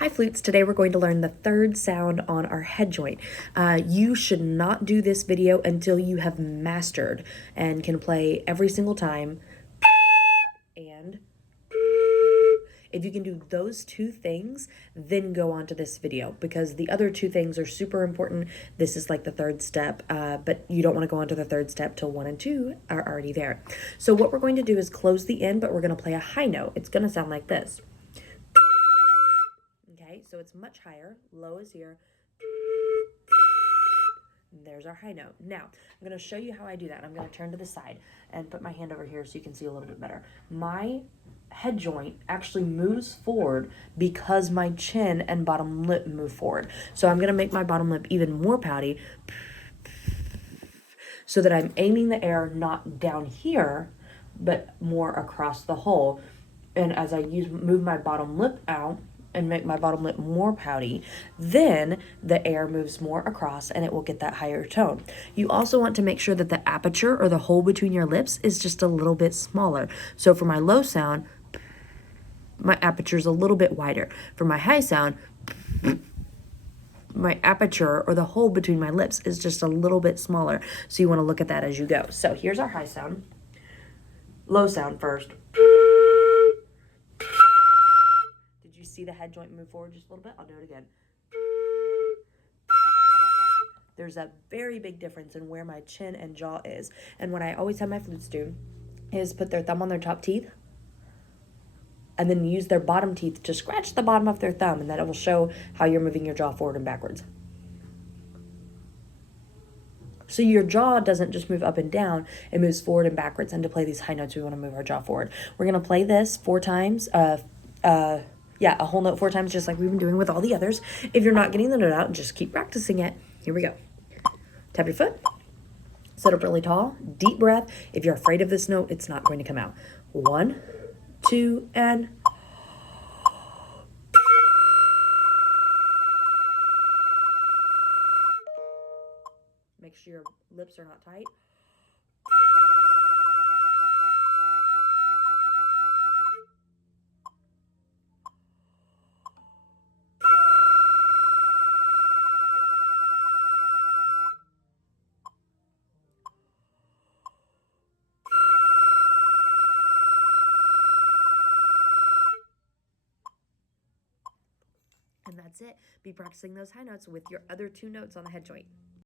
Hi flutes, today we're going to learn the third sound on our head joint. You should not do this video until you have mastered and can play every single time. And if you can do those two things, then go on to this video, because the other two things are super important. This is like the third step, but you don't want to go on to the third step till 1 and 2 are already there. So what we're going to do is close the end, but we're going to play a high note. It's going to sound like this. Okay, so it's much higher. Low is here. There's our high note. Now, I'm going to show you how I do that. I'm going to turn to the side and put my hand over here so you can see a little bit better. My head joint actually moves forward because my chin and bottom lip move forward. So I'm going to make my bottom lip even more pouty so that I'm aiming the air not down here, but more across the hole. And as I move my bottom lip out and make my bottom lip more pouty, then the air moves more across and it will get that higher tone. You also want to make sure that the aperture or the hole between your lips is just a little bit smaller. So for my low sound, my aperture is a little bit wider. For my high sound, my aperture or the hole between my lips is just a little bit smaller. So you want to look at that as you go. So here's our high sound. Low sound first. Did you see the head joint move forward just a little bit? I'll do it again. There's a very big difference in where my chin and jaw is. And what I always have my flutes do is put their thumb on their top teeth and then use their bottom teeth to scratch the bottom of their thumb, and that it will show how you're moving your jaw forward and backwards. So your jaw doesn't just move up and down, it moves forward and backwards. And to play these high notes, we want to move our jaw forward. We're going to play this 4 times, a whole note 4 times, just like we've been doing with all the others. If you're not getting the note out, just keep practicing it. Here we go. Tap your foot, sit up really tall, deep breath. If you're afraid of this note, it's not going to come out. 1, 2, and make sure your lips are not tight. And that's it. Be practicing those high notes with your other 2 notes on the head joint.